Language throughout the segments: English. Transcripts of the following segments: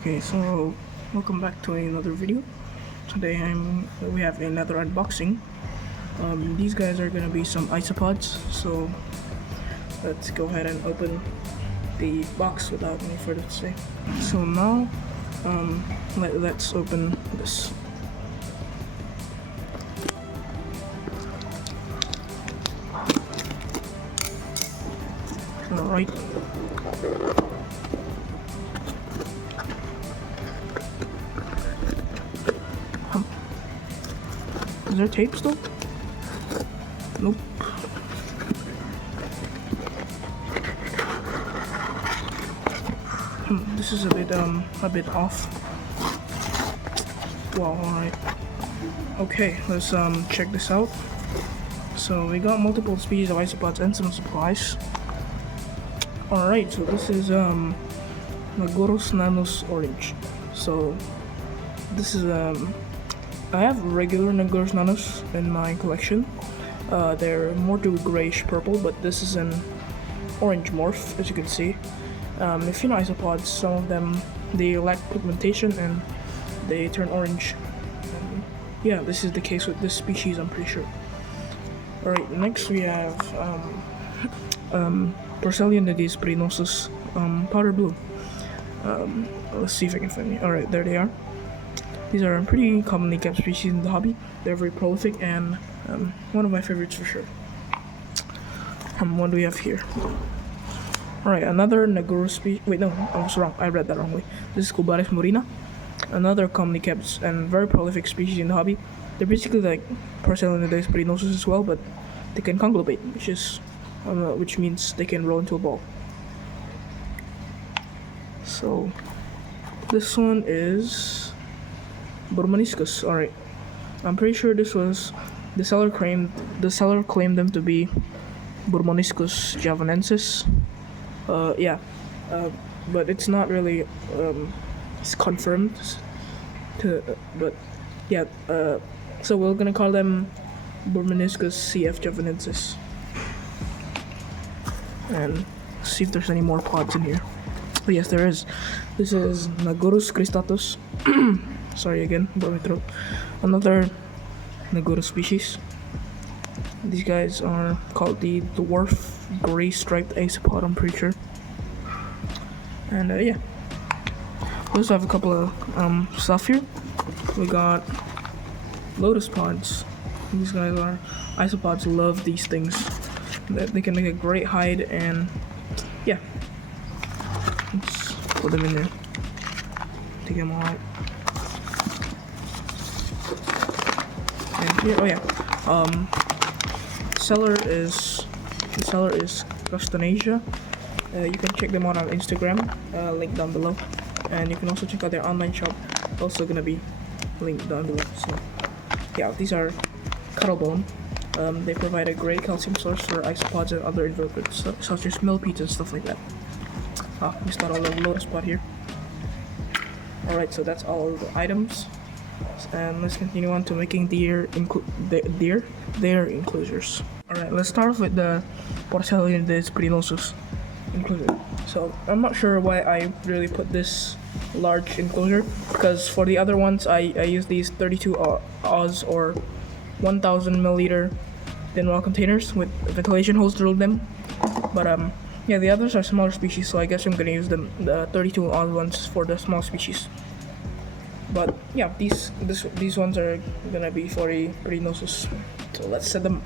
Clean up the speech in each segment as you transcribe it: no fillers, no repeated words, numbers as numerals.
Okay, so welcome back to another video. Today we have another unboxing. These guys are gonna be some isopods, so let's go ahead and open the box without any further to say. So now, let's open this. All right. Is there tape still? Nope. This is a bit off. Wow, alright. Okay, let's check this out. So we got multiple species of isopods and some supplies. Alright, so this is Magorus nanus orange. So this is I have regular Magorus nanus in my collection. They're more to grayish purple, but this is an orange morph, as you can see. If you know isopods, some of them they lack pigmentation and they turn orange. Yeah, this is the case with this species, I'm pretty sure. Alright, next we have Porcellanides sprinosus, powder blue. Let's see if I can find it. Alright, there they are. These are pretty commonly kept species in the hobby. They're very prolific and one of my favorites for sure. What do we have here? Alright, another Magorus species. Wait, no, I was wrong. I read that wrongly. This is Cubaris murina, another commonly kept and very prolific species in the hobby. They're basically like Porcellanides sprinosus as well, but they can conglomerate, which means they can roll into a ball. So this one is Burmaniscus. Alright, I'm pretty sure this was the seller claimed them to be Burmaniscus javanensis. But it's not really it's confirmed. So we're gonna call them Burmaniscus CF javanensis, and see if there's any more pods in here. Oh yes, there is. This is Magorus cristatus. Sorry again about my throat. Another Magorus species. These guys are called the dwarf gray striped isopod, I'm pretty sure. And yeah, we also have a couple of stuff here. We got lotus pods. These guys are isopods. Love these things. They can make a great hide, and yeah, let's put them in there. Take them all out. And here, oh yeah, the seller is Crustanesia. You can check them out on Instagram, link down below, and you can also check out their online shop, also gonna be linked down below. So yeah, these are cuttlebone. They provide a great calcium source for isopods and other invertebrates, such as millipedes and stuff like that. We start all the lotus pod here. Alright, so that's all of the items, and let's continue on to making their enclosures. Alright, let's start off with the Porcellanides sprinosus enclosure. So I'm not sure why I really put this large enclosure, because for the other ones I use these 32 Oz or 1000 milliliter thin wall containers with ventilation holes drilled them. But yeah, the others are smaller species, so I guess I'm gonna use the 32 Oz ones for the small species. But yeah, these ones are gonna be for the sprinosus. So let's set them.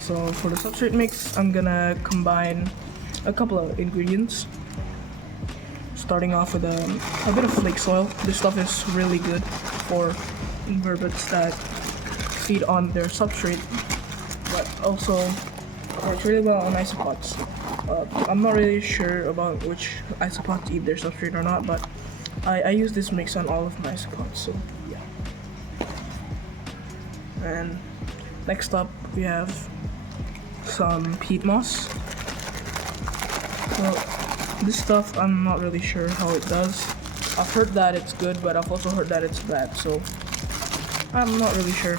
So for the substrate mix, I'm gonna combine a couple of ingredients. Starting off with a bit of flake soil. This stuff is really good for invertebrates that feed on their substrate, but also works really well on isopods. I'm not really sure about which isopods eat their substrate or not, but I use this mix on all of my isopods, so yeah. And next up we have some peat moss. Well, this stuff I'm not really sure how it does. I've heard that it's good, but I've also heard that it's bad, so I'm not really sure.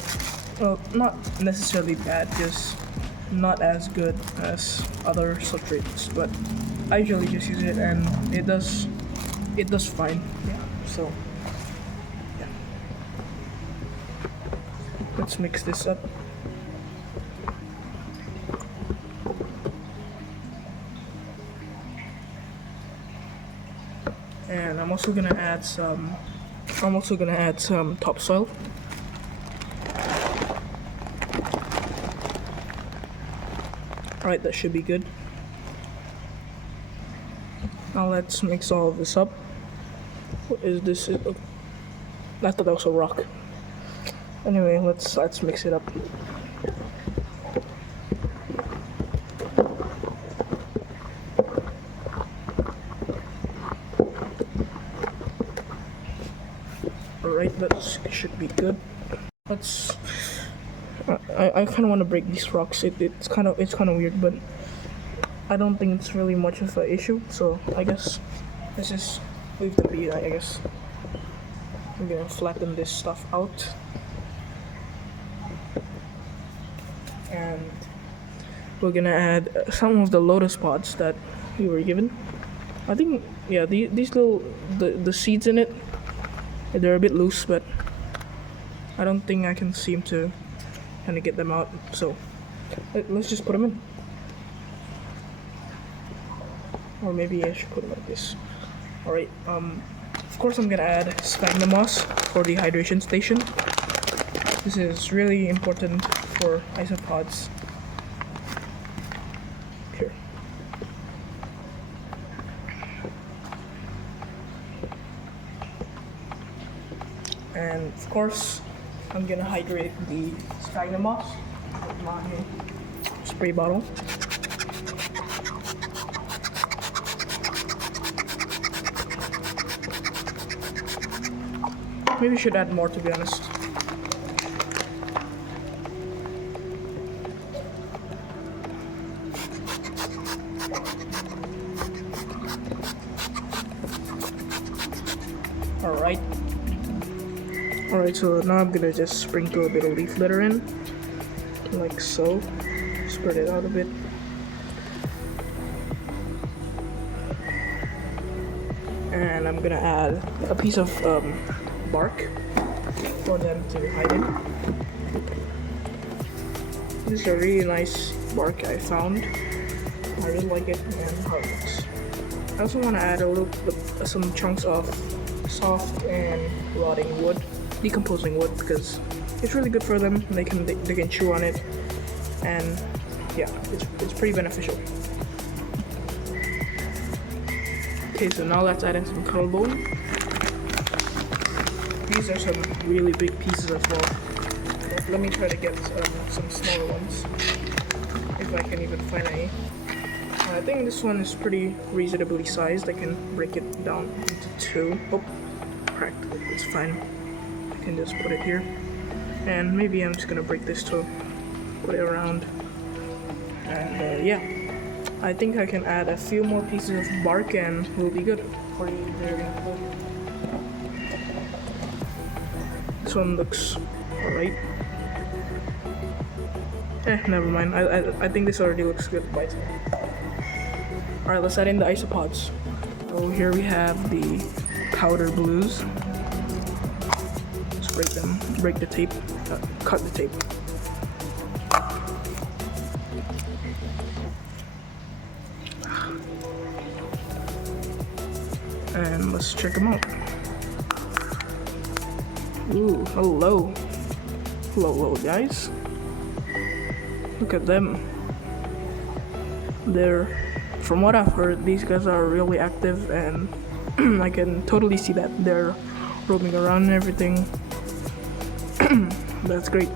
Well, not necessarily bad, just not as good as other substrates, but I usually just use it and it does fine. Yeah. So yeah, let's mix this up. And I'm also gonna add some topsoil. Alright, that should be good. Now let's mix all of this up. What is this? I thought that was a rock. Anyway, let's mix it up. Alright, that should be good. I kind of want to break these rocks. It's kind of weird, but I don't think it's really much of an issue. So I guess let's just leave the be. I guess I'm gonna flatten this stuff out, and we're gonna add some of the lotus pods that we were given. I think yeah, these little the seeds in it, they're a bit loose, but I don't think I can seem to kind of get them out. So let's just put them in. Or maybe I should put it like this. Alright, of course I'm gonna add sphagnum moss for the hydration station. This is really important for isopods. Here. And of course, I'm gonna hydrate the sphagnum moss with my spray bottle. Maybe we should add more, to be honest. Alright, so now I'm gonna just sprinkle a bit of leaf litter in, like so. Spread it out a bit. And I'm gonna add a piece of bark for them to hide in. This is a really nice bark I found. I really like it and how it looks. I also want to add some chunks of soft and rotting wood, decomposing wood, because it's really good for them. They can chew on it, and yeah, it's pretty beneficial. Okay, so now let's add in some curl bone. These are some really big pieces as well. Let me try to get some smaller ones, if I can even find any. I think this one is pretty reasonably sized. I can break it down into two. Oh, cracked. It's fine. I can just put it here. And maybe I'm just gonna break this to put it around. And yeah, I think I can add a few more pieces of bark and we'll be good. This one looks alright. Never mind. I think this already looks good by itself. Alright, let's add in the isopods. So here we have the powder blues. Let's break them. Break the tape. Cut the tape. And let's check them out. Ooh, hello. Hello, guys. Look at them. From what I've heard, these guys are really active, and I can totally see that they're roaming around and everything. That's great.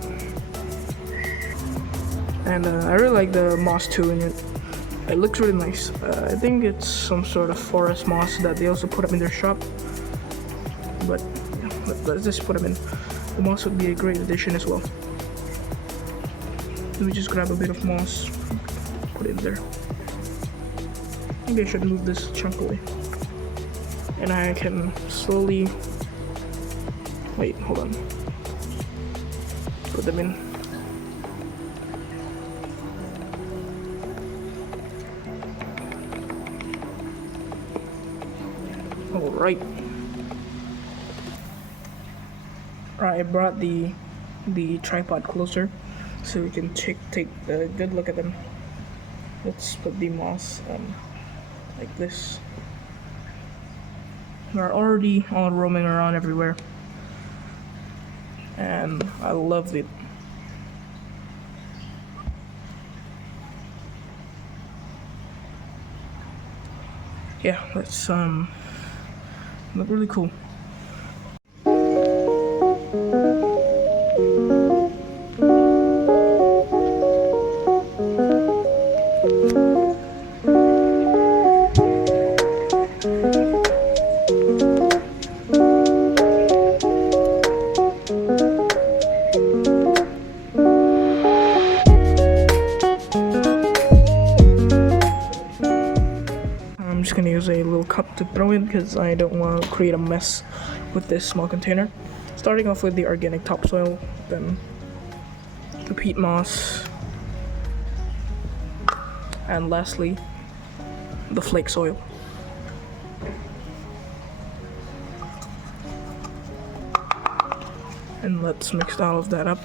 And I really like the moss too in it. It looks really nice. I think it's some sort of forest moss that they also put up in their shop. But yeah, let's just put them in. The moss would be a great addition as well. Let me just grab a bit of moss, put it in there. Maybe I should move this chunk away. And I can slowly... Wait, hold on. Put them in. Alright. I brought the tripod closer so we can take a good look at them. Let's put the moss like this. They're already all roaming around everywhere, and I love it. Yeah, that's look really cool. I'm just gonna use a little cup to throw in because I don't want to create a mess with this small container. Starting off with the organic topsoil, then the peat moss, and lastly the flake soil. And let's mix all of that up.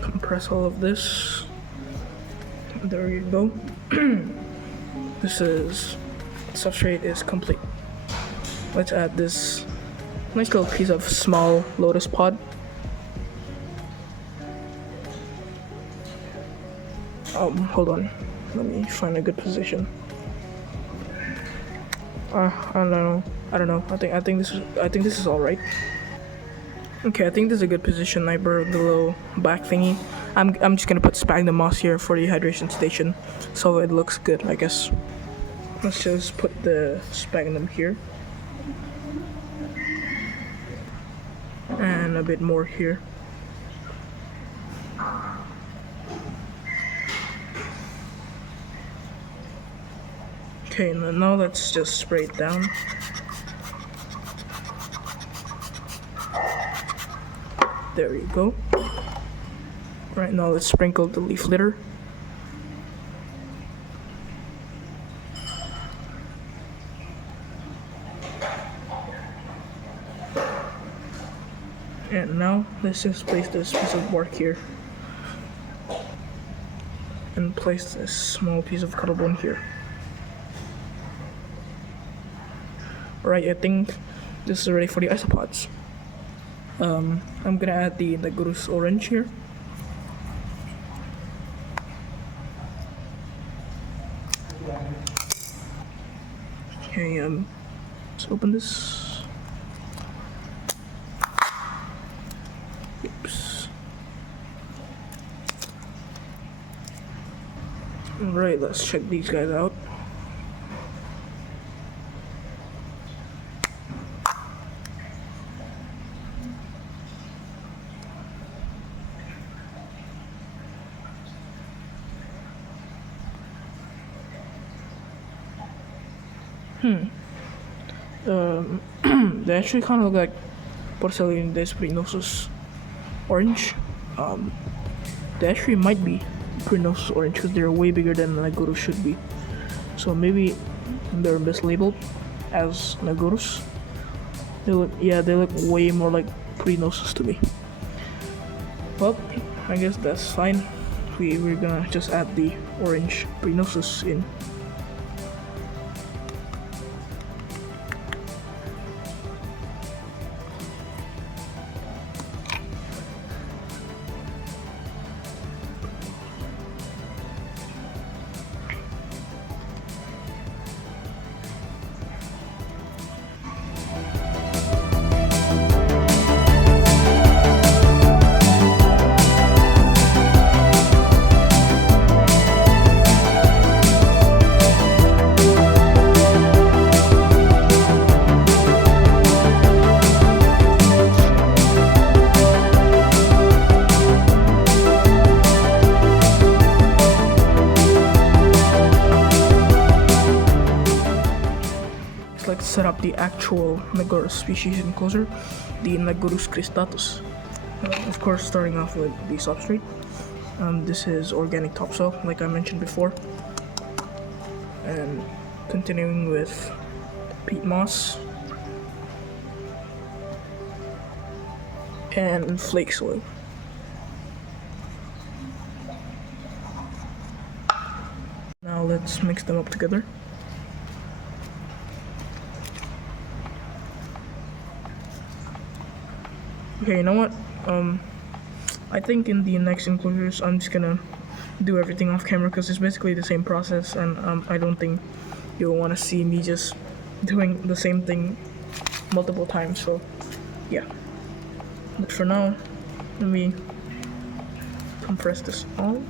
Compress all of this. There you go. Substrate is complete. Let's add this nice little piece of small lotus pod. Hold on. Let me find a good position. I don't know. I think this is all right. Okay, I think this is a good position. I burned the little back thingy. I'm just gonna put sphagnum moss here for the hydration station, so it looks good, I guess. Let's just put the sphagnum here, and a bit more here. Okay, now let's just spray it down. There you go. Right now let's sprinkle the leaf litter. And now let's just place this piece of bark here. And place this small piece of cottonwood here. Right, I think this is ready for the isopods. I'm gonna add the Nagurus orange here. Okay, let's open this. Oops. Alright, let's check these guys out. They actually kind of look like Porcelainidés sprinosus orange. They actually might be sprinosus orange because they're way bigger than Nagurus should be. So maybe they're mislabeled as Nagurus. They look way more like sprinosus to me. Well, I guess that's fine. We're gonna just add the orange sprinosus in. set up the actual Nagorus species enclosure, the Nagorus cristatus. Of course, starting off with the substrate. This is organic topsoil, like I mentioned before, and continuing with peat moss and flake soil. Now let's mix them up together. Okay, you know what? I think in the next enclosures I'm just gonna do everything off camera because it's basically the same process, and I don't think you'll want to see me just doing the same thing multiple times. So yeah, but for now, let me compress this all.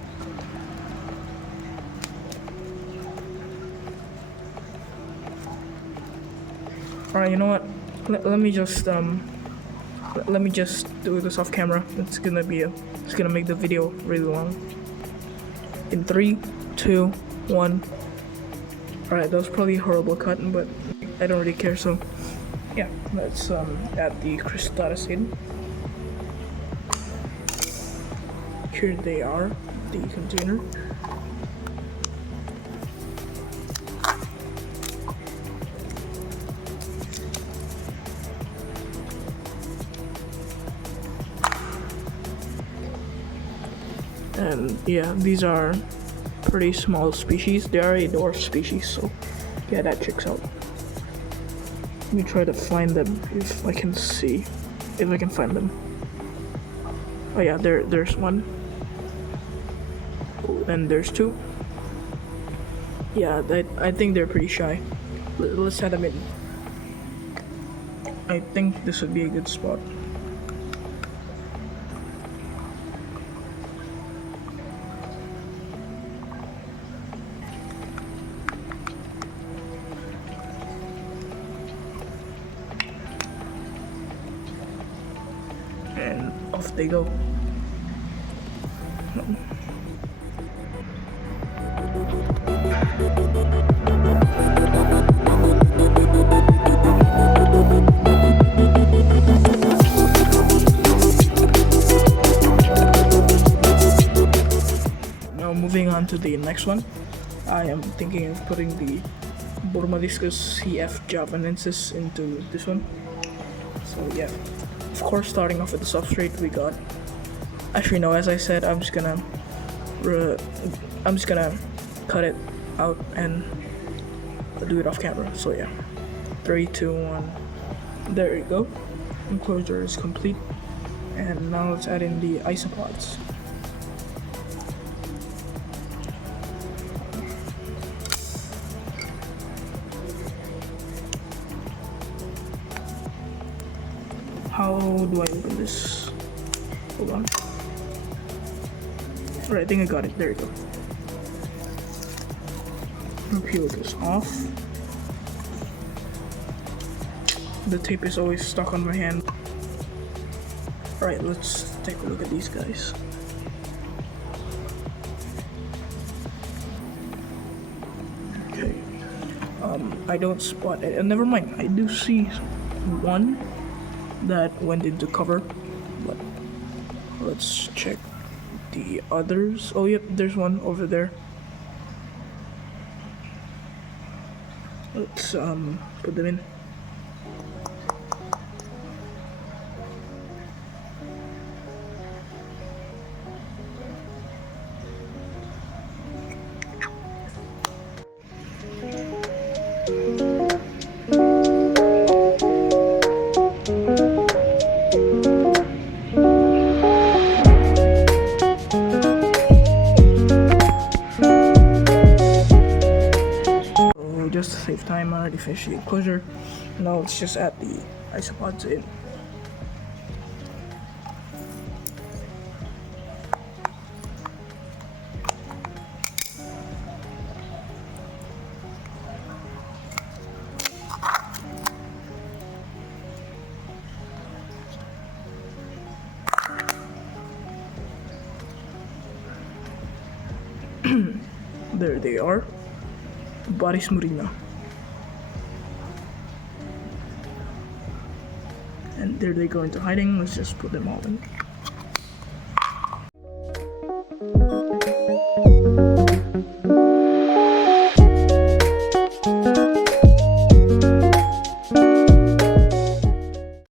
Alright, you know what? Let me just do this off camera. It's gonna make the video really long. In 3, 2, 1. Alright, that was probably a horrible cut, but I don't really care. So yeah, let's add the Crustanesia in. Here they are, the container. And yeah, these are pretty small species. They are a dwarf species, so yeah, that checks out. Let me try to find them if I can find them. Oh yeah, there's one. Oh, and there's two. Yeah, I think they're pretty shy. Let's add them in. I think this would be a good spot. And off they go. No. Now moving on to the next one, I am thinking of putting the Burmaliscus CF japanensis into this one. So yeah. Of course, starting off with the substrate, we got. Actually, no. As I said, I'm just gonna cut it out and do it off camera. So yeah, 3, 2, 1. There you go. Enclosure is complete, and now let's add in the isopods. How do I open this? Hold on. Alright, I think I got it. There you go. I'll peel this off. The tape is always stuck on my hand. Alright, let's take a look at these guys. Okay. I don't spot it. Never mind. I do see one that went into cover, but let's check the others. Oh yep, there's one over there. Let's put them in. Just to save time, I already finished the enclosure. Now let's just add the isopods in. There they are. Baris Murina. And there they go into hiding. Let's just put them all in.